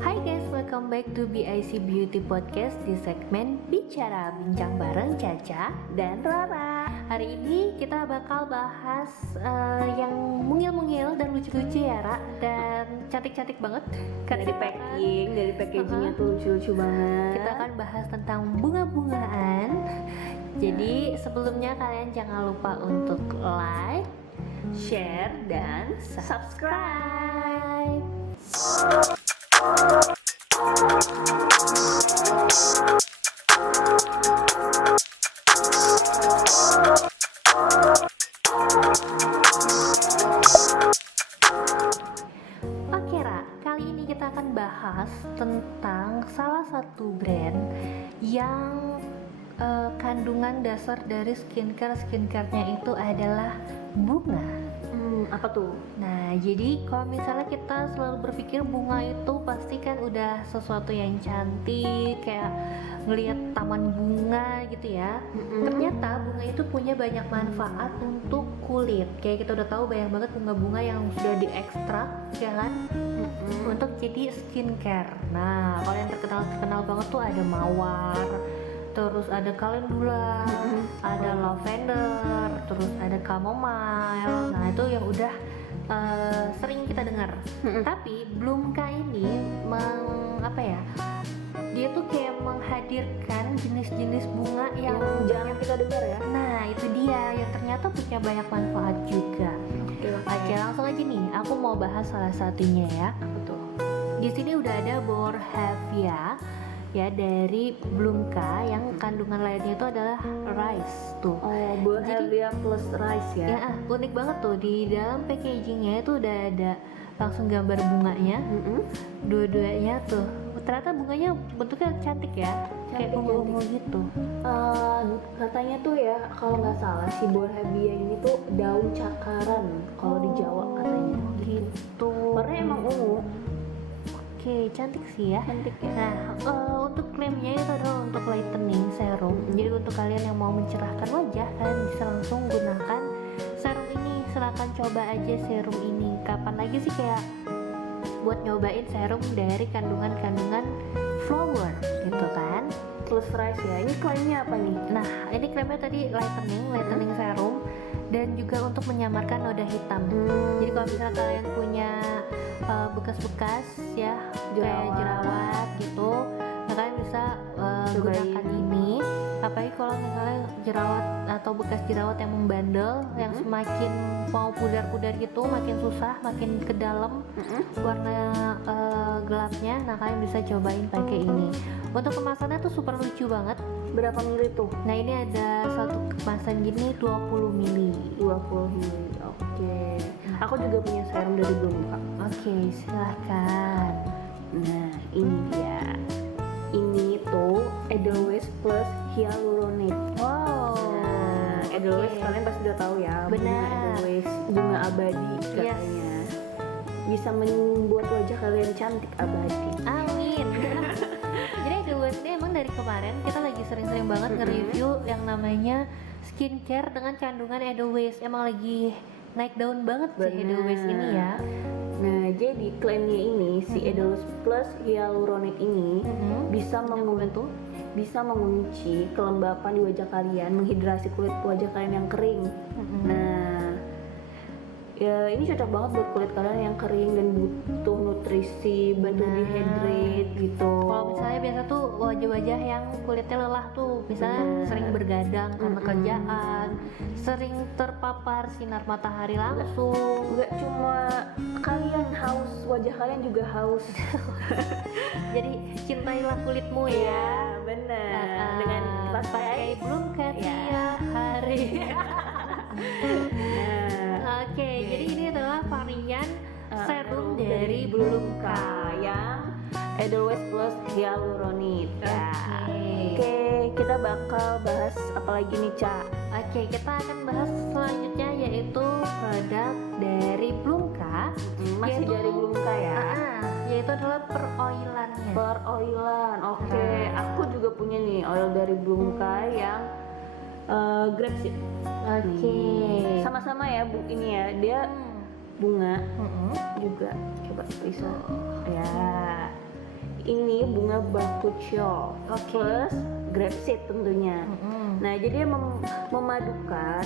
Hai guys, welcome back to BIC Beauty Podcast di segmen Bicara Bincang bareng Caca dan Rara. Hari ini kita bakal bahas yang mungil-mungil dan lucu-lucu ya Ra. Dan cantik-cantik banget kan Dari packagingnya tuh lucu-lucu banget. Kita akan bahas tentang bunga-bungaan. Jadi sebelumnya kalian jangan lupa untuk like, share, dan subscribe. Oke Ra, kali ini kita akan bahas tentang salah satu brand yang kandungan dasar dari skincare-nya itu adalah bunga. Apa tuh? Nah, jadi kalau misalnya kita selalu berpikir bunga itu pasti kan udah sesuatu yang cantik, kayak ngelihat taman bunga gitu ya. Ternyata bunga itu punya banyak manfaat untuk kulit. Kayak kita udah tahu banyak banget bunga-bunga yang sudah diekstrak, ya kan? Untuk jadi skincare. Nah, kalau yang terkenal banget tuh ada mawar, terus ada calendula, ada lavender, terus ada chamomile. Nah itu yang udah sering kita dengar. Tapi Bloomka ini dia tuh kayak menghadirkan jenis-jenis bunga yang jarang kita dengar ya. Nah itu dia yang ternyata punya banyak manfaat juga. Oke, langsung aja nih. Aku mau bahas salah satunya ya. Apa tuh? Di sini udah ada Borhavia ya dari Bloomka yang kandungan lainnya itu adalah rice tuh. Oh, Borhavia plus rice ya. Ya, unik banget tuh di dalam packagingnya itu udah ada langsung gambar bunganya. Dua-duanya tuh. Ternyata bunganya bentuknya cantik ya, kayak ungu-ungu gitu. Katanya tuh ya, kalau nggak salah si Borhavia ini tuh daun cakaran kalau di Jawa katanya. Gitu. Warnanya emang ungu. Oke, cantik sih ya. Cantik ya. Nah, untuk klaimnya itu adalah untuk lightening serum. Jadi untuk kalian yang mau mencerahkan wajah, kalian bisa langsung gunakan serum ini. Silahkan coba aja serum ini. Kapan lagi sih kayak buat nyobain serum dari kandungan flower gitu kan? Plus rice ya. Ini klaimnya apa nih? Nah, ini klaimnya tadi lightening serum dan juga untuk menyamarkan noda hitam. Jadi kalau misalnya kalian punya bekas-bekas ya kayak jerawat gitu, nah kalian bisa gunakan ini. Apalagi kalau misalnya jerawat atau bekas jerawat yang membandel, yang semakin mau pudar-pudar gitu, makin susah, makin ke dalam warna gelapnya. Nah kalian bisa cobain pakai ini. Untuk kemasannya tuh super lucu banget. Berapa mili tuh? Nah ini ada satu kemasan gini 20 mili. 20 mili. Oke. Aku juga punya serum dari Bloomka. Oke, silahkan. Nah, ini dia. Ini tuh Edelweiss plus Hyaluronate. Wow. Nah, Edelweiss kalian pasti udah tahu ya. Benar. Bunga Edelweiss, bunga abadi katanya. Bisa membuat wajah kalian cantik abadi. Amin. Jadi Edelweiss ini emang dari kemarin kita lagi sering-sering banget nge-review yang namanya skincare dengan kandungan Edelweiss. Emang lagi naik daun banget sih Edelweiss ini ya. Nah, jadi klaimnya ini si Edelweiss plus Hyaluronate ini bisa mengunci kelembapan di wajah kalian, menghidrasi kulit wajah kalian yang kering. Nah, ya ini cocok banget buat kulit kalian yang kering dan butuh nutrisi, bantu dehydrate gitu. Kalau misalnya biasa tuh wajah-wajah yang kulitnya lelah tuh, misalnya sering bergadang karena kerjaan, sering terpapar sinar matahari langsung. Gak cuma kalian haus, wajah kalian juga haus. Jadi cintailah kulitmu ya. Benar. Dengan pakai Bloomka tiap hari. Oke, jadi ini adalah varian serum dari Bloomka yang Edelweiss plus Hyaluronate. Oke, kita bakal bahas apa lagi nih, Ca? Oke, kita akan bahas selanjutnya yaitu produk dari Bloomka. Masih dari Bloomka ya? Yaitu adalah peroilannya. Peroilan. Oke, aku juga punya nih oil dari Bloomka yang grapeseed. Oke. Sama-sama ya bu, ini ya dia bunga juga. Coba bisa ya. bunga bakучol plus grapeseed tentunya. Nah, jadi dia memadukan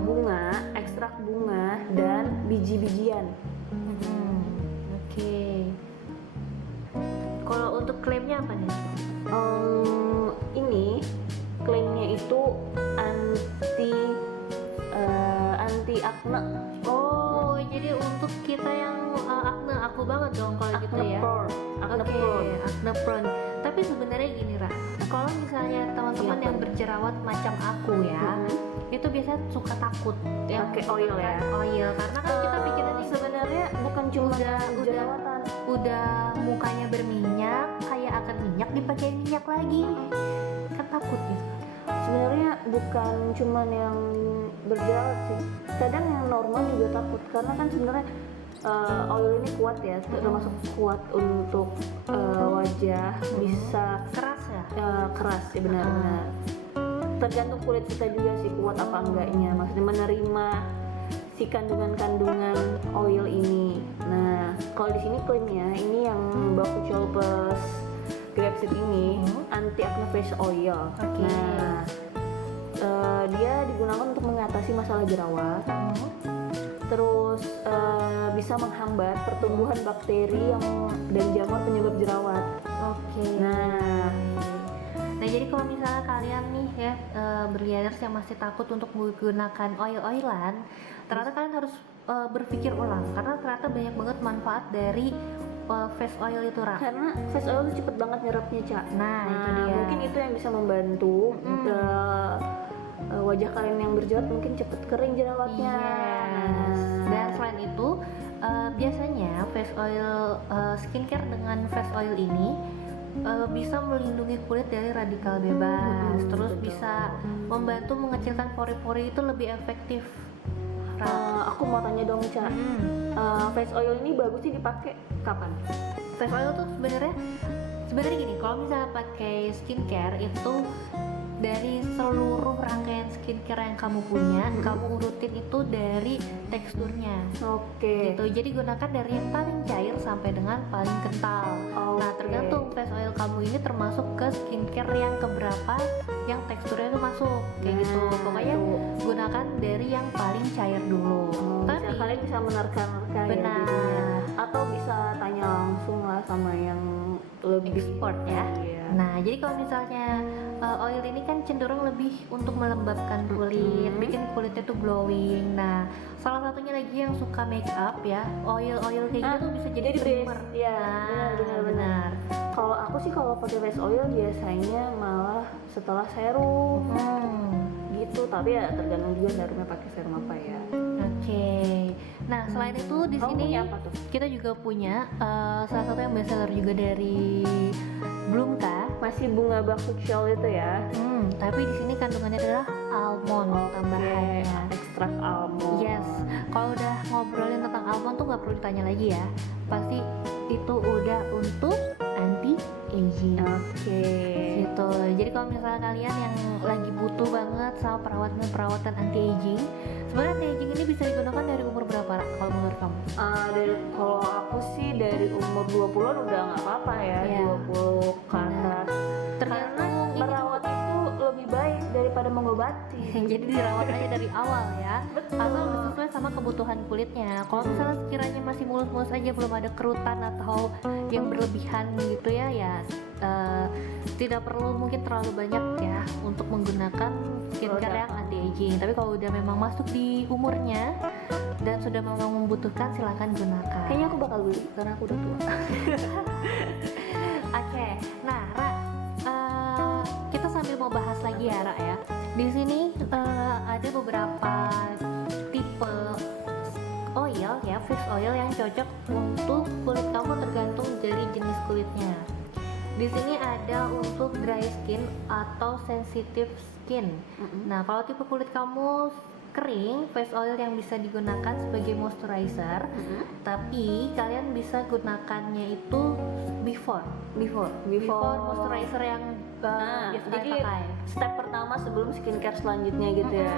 bunga, ekstrak bunga dan biji-bijian. Oke. Kalau untuk klaimnya apa nih? Ini klaimnya itu anti acne. Oh, jadi untuk kita yang acne, aku banget dong kalau gitu ya. Acne Oke, prone. acne prone. Tapi sebenarnya gini Ra, kalau misalnya teman-teman Iya, yang berjerawat macam aku ya, itu biasanya suka takut yang Pakai oil ya. menggunakan oil, karena kan kita pikirnya nih sebenarnya bukan cuma udah jerawatan. udah mukanya berminyak, kayak akan minyak dipakai minyak lagi, kan takut gitu. Sebenarnya bukan cuman yang berjerawat sih, kadang yang normal juga takut karena kan sebenarnya oil ini kuat ya, termasuk kuat untuk wajah, bisa Keras ya? keras ya, benar-benar tergantung kulit kita juga sih kuat apa enggaknya, maksudnya menerima si kandungan-kandungan oil ini. Nah, kalau di sini klaimnya ini yang bakучol plus grapeseed ini anti acne face oil. Oke. Nah, dia digunakan untuk mengatasi masalah jerawat, terus bisa menghambat pertumbuhan bakteri dan jamur penyebab jerawat. Oke. Nah, jadi kalau misalnya kalian nih ya berlianers yang masih takut untuk menggunakan oil-oilan, ternyata kalian harus berpikir ulang karena ternyata banyak banget manfaat dari face oil itu, Ra. Karena face oil itu cepet banget nyerapnya, Cak. Nah, itu dia. Mungkin itu yang bisa membantu wajah kalian yang berjerawat mungkin cepet kering jerawatnya. Yes. Dan selain itu biasanya face oil skincare dengan face oil ini bisa melindungi kulit dari radikal bebas, terus betul. bisa membantu mengecilkan pori-pori itu lebih efektif. Aku mau tanya dong, Ca. Face oil ini bagus sih dipakai kapan? Face oil tuh sebenarnya gini, kalau misalnya pakai skincare itu dari seluruh rangkaian skincare yang kamu punya, kamu urutin itu dari teksturnya. Oke. Gitu. Jadi gunakan dari yang paling cair sampai dengan paling kental. Nah, Oke. tergantung face oil kamu ini termasuk ke skincare yang keberapa yang teksturnya itu masuk kayak gitu. Pokoknya itu. gunakan dari yang paling cair dulu. Tapi Kalian bisa menerka-nerka ya benar. jadinya. Atau bisa tanya langsung lah sama yang lebih expert ya. Iya. Nah, jadi kalau misalnya oil ini kan cenderung lebih untuk melembabkan kulit, bikin kulitnya tuh glowing. Nah, salah satunya lagi yang suka make up ya, oil kayak gitu tuh bisa jadi primer. Iya, Nah, benar. Kalau aku sih kalau pakai face oil biasanya malah setelah serum gitu, tapi ya tergantung juga serumnya pakai serum apa ya. Oke. Nah, selain itu di Kamu sini punya apa tuh? kita juga punya salah satu yang bestseller juga dari Bloomka. Masih bunga bakучol itu ya. Tapi di sini kandungannya adalah almond tambahannya. Ekstrak almond. Yes, kalau udah ngobrolin tentang almond tuh nggak perlu ditanya lagi ya. Pasti itu udah untuk anti aging. Oke. Gitu. Jadi kalau misalnya kalian yang lagi butuh banget sama perawatan anti aging, sebenarnya anti aging ini bisa digunakan dari umur berapa, Ra, kalau menurut kamu? Kalau aku sih dari umur 20-an udah nggak apa-apa ya. Iya. 20 ke atas. Karena Tergantung ini merawat itu lebih baik daripada mengobati. jadi dirawat aja dari awal ya. Betul. Asal udah sesuai sama kebutuhan kulitnya. Kalau misalnya sekiranya masih mulus-mulus aja, belum ada kerutan atau yang berlebihan gitu ya, tidak perlu mungkin terlalu banyak ya untuk menggunakan skincare yang anti aging. Tapi kalau udah memang masuk di umurnya dan sudah memang membutuhkan, silakan gunakan. Kayaknya aku bakal beli karena aku udah tua. Oke, nah Ra, kita sambil mau bahas lagi ya Ra ya. Di sini ada beberapa tipe oil ya, face oil yang cocok untuk kulit kamu tergantung dari jenis kulitnya. Di sini ada untuk dry skin atau sensitive skin. Nah, kalau tipe kulit kamu kering, face oil yang bisa digunakan sebagai moisturizer. Tapi kalian bisa gunakannya itu before moisturizer yang biasa jadi kalian pakai. step pertama sebelum skincare selanjutnya gitu ya.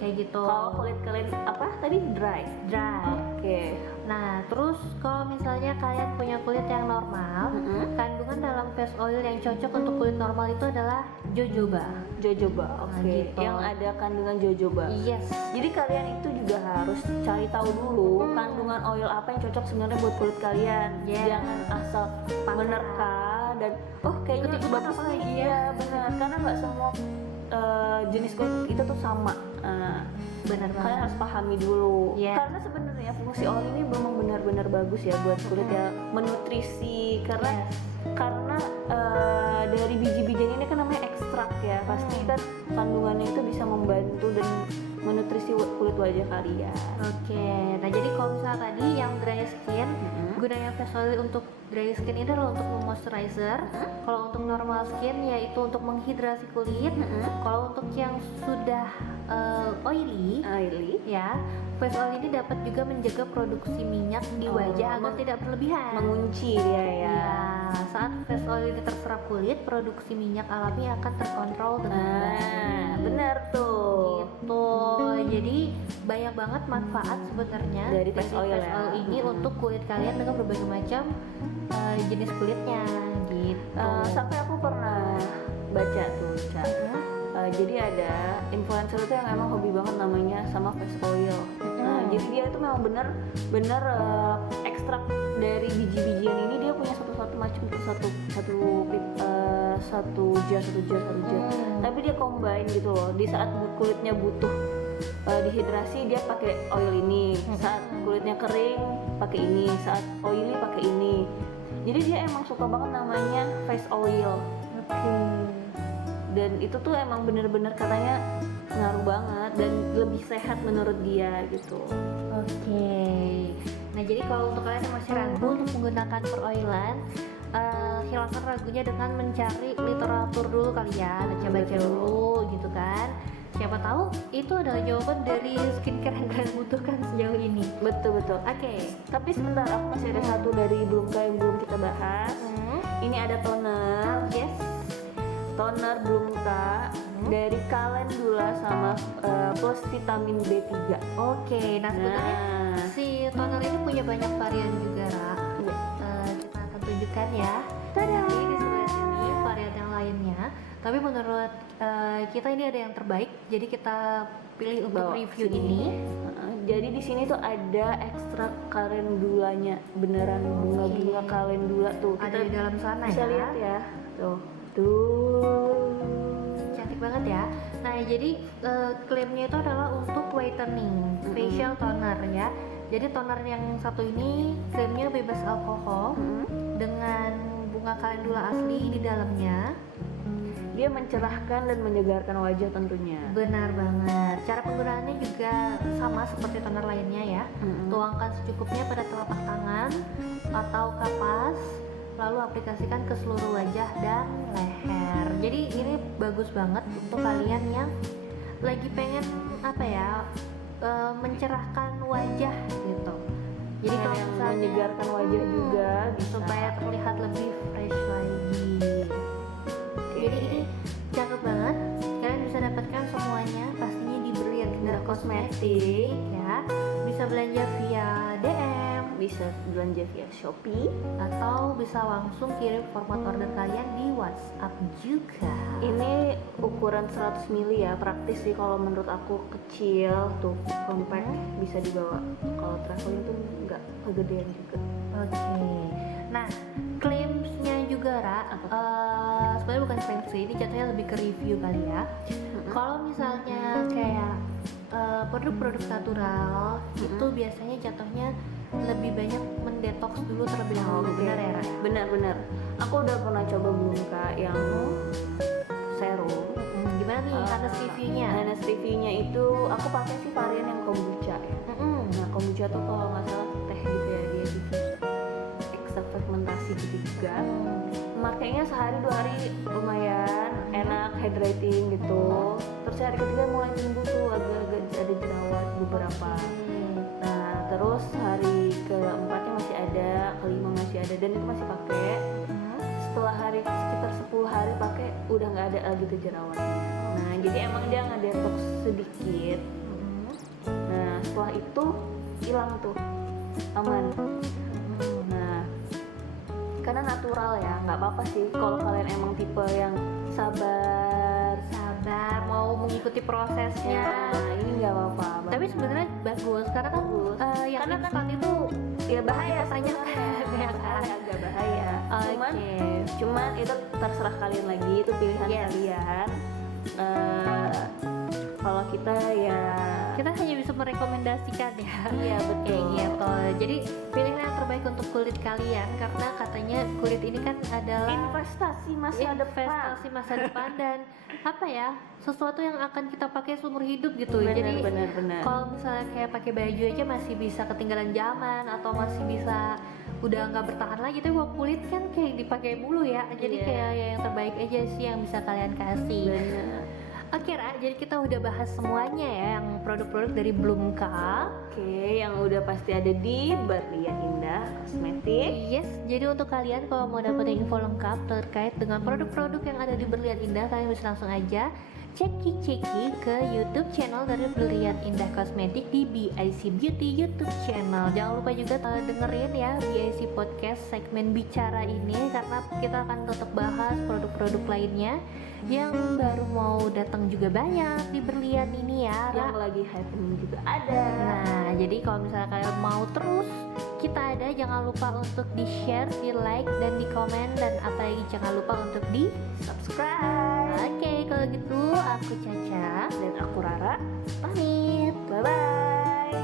Kayak gitu. Kalau kulit kalian apa tadi dry. Dry. Oke. Nah, terus kalau misalnya kalian punya kulit yang normal, kandungan dalam face oil yang cocok untuk kulit normal itu adalah jojoba. Jojoba, oke. gitu. Yang ada kandungan jojoba. Yes. Jadi kalian itu juga harus cari tahu dulu kandungan oil apa yang cocok sebenarnya buat kulit kalian. Yeah. Jangan asal menerka dan kayaknya Ikut-ikutan bagus apa lagi nih. ya? Iya benar, karena nggak semua jenis kulit itu tuh sama. Benar Kalian banget. harus pahami dulu. Yeah. Karena sebenarnya fungsi oil ini memang benar-benar bagus ya buat kulit ya, menutrisi karena dari biji-bijian ini kan namanya ekstrak ya, pasti kan kandungannya itu bisa membantu dan menutrisi kulit wajah kalian. Oke, nah jadi kalau misalnya tadi yang dry skin, gunanya face oil untuk dry skin ini adalah untuk memoisturizer. Kalau untuk normal skin yaitu untuk menghidrasi kulit. Kalau untuk yang sudah oily, ya, face oil ini dapat juga menjaga produksi minyak di wajah agar tidak berlebihan. Mengunci dia ya. Ya, saat face oil ini terserap kulit, produksi minyak alami akan terkontrol dengan baik. Benar tuh. Gitu. Jadi banyak banget manfaat sebenarnya Dari face oil ya. ini untuk kulit kalian dengan berbagai macam jenis kulitnya gitu. Sampai aku pernah baca tuh, Ca. Jadi ada influencer itu yang emang hobi banget namanya sama face oil. Nah, jadi dia itu memang bener ekstrak dari biji-bijian ini, dia punya satu macam satu jar. Tapi dia combine gitu loh. Di saat kulitnya butuh dihidrasi dia pakai oil ini, saat kulitnya kering pakai ini, saat oily pakai ini. Jadi dia emang suka banget namanya face oil. Oke. Dan itu tuh emang bener-bener katanya ngaruh banget dan lebih sehat menurut dia gitu. Oke. Nah, jadi kalau untuk kalian yang masih ragu untuk menggunakan peroilan, hilangkan ragunya dengan mencari literatur dulu kali ya, baca-baca dulu gitu kan. Siapa tahu itu adalah jawaban dari skincare yang kalian butuhkan sejauh ini. Betul. Oke. Tapi sebentar, aku masih ada satu dari Bloomka yang belum kita bahas. Ini ada toner. Yes. Toner Bloomka dari calendula sama plus vitamin B3. Oke. Nah, sebenarnya si toner ini punya banyak varian juga, Ra. Iya. Kita akan tunjukkan ya. Tada. Nanti di sebelah sini varian yang lainnya. Tapi menurut kita ini ada yang terbaik, jadi kita pilih untuk Bawa review sini. ini. Jadi di sini tuh ada ekstrak calendulanya, beneran bunga-bunga calendula tuh. Ada di dalam sana bisa ya. lihat ya. Tuh. Cantik banget ya. Nah, jadi klaimnya itu adalah untuk whitening facial toner ya. Jadi toner yang satu ini klaimnya bebas alkohol dengan bunga calendula asli di dalamnya. Dia mencerahkan dan menyegarkan wajah tentunya. Benar banget. Cara penggunaannya juga sama seperti toner lainnya ya. Tuangkan secukupnya pada telapak tangan atau kapas, lalu aplikasikan ke seluruh wajah dan leher. Jadi ini bagus banget untuk kalian yang lagi pengen mencerahkan wajah gitu. Jadi kalau yang misalnya menyegarkan wajah juga bisa. supaya terlihat lebih fresh lagi. Jadi ini cakep banget. Kalian bisa dapatkan semuanya pastinya di Brilliant Cosmetic ya. Bisa belanja via DM, Bisa belanja via Shopee. atau bisa langsung kirim format order kalian di WhatsApp juga. Ini ukuran 100 ml ya, praktis sih kalau menurut aku, kecil tuh, compact, bisa dibawa. Kalau traveling tuh nggak kegedean juga. Oke. Nah, claimsnya juga Ra, sebenarnya bukan claim sih, ini jatuhnya lebih ke review kali ya. Kalau misalnya kayak produk-produk natural itu biasanya jatuhnya lebih banyak mendetoks dulu terlebih dahulu. Benar ya, Ra? Benar. Aku udah pernah coba Bloomka yang serum. Gimana nih Hanes reviewnya? Hanes reviewnya itu aku pakai sih varian yang kombucha ya. Nah, kombucha tuh kalau nggak salah teh gitu ya, dia bikin ekstrak fermentasi gitu juga. Makanya sehari 2 hari lumayan enak, hydrating gitu. Terus hari ketiga mulai timbul tuh agak-agak ada jerawat beberapa. Nah, terus hari keempatnya masih ada, kelima masih ada, dan itu masih pakai. Setelah sekitar 10 hari pakai, udah nggak ada lagi tuh jerawatnya. Nah, jadi emang dia ngedetox sedikit. Nah, setelah itu hilang tuh, aman. Nah, karena natural ya, nggak apa-apa sih kalau kalian emang tipe yang sabar. mau mengikuti prosesnya. Nah, ini nggak apa-apa. Tapi sebenarnya bagus karena kan yang Karena kan instan itu ya bahaya dipertanyakan, ya kan? agak bahaya. Oke. Cuman itu terserah kalian lagi, itu pilihan Yes. kalian. Kalau kita ya Kita hanya bisa merekomendasikan ya. iya betul. Kayak gitu. Jadi pilihlah yang terbaik untuk kulit kalian karena katanya kulit ini kan adalah Investasi masa depan. investasi masa depan dan apa ya, sesuatu yang akan kita pakai seumur hidup gitu. Benar, Jadi benar. kalau misalnya kayak pakai baju aja masih bisa ketinggalan zaman atau masih bisa udah nggak bertahan lagi, tapi kalau kulit kan kayak dipakai mulu ya. Jadi Iya. kayak ya yang terbaik aja sih yang bisa kalian kasih. Benar. Oke Ra, jadi kita udah bahas semuanya ya yang produk-produk dari Bloomka. Oke, yang udah pasti ada di Berlian Indah Kosmetik. Yes, jadi untuk kalian kalau mau dapetin info lengkap terkait dengan produk-produk yang ada di Berlian Indah, kalian bisa langsung aja ceki ke YouTube channel dari Berlian Indah Kosmetik di BIC Beauty YouTube channel. Jangan lupa juga dengerin ya BIC Podcast segmen bicara ini karena kita akan tetap bahas produk-produk lainnya yang baru mau datang juga banyak di Berlian ini ya. Yang lagi happening juga ada. Nah, jadi kalau misalnya kalian mau terus kita ada, jangan lupa untuk di share, di like, dan di komen, dan apalagi jangan lupa untuk di Subscribe. Oke, kalau gitu aku Caca Dan aku Rara. pamit. Bye bye.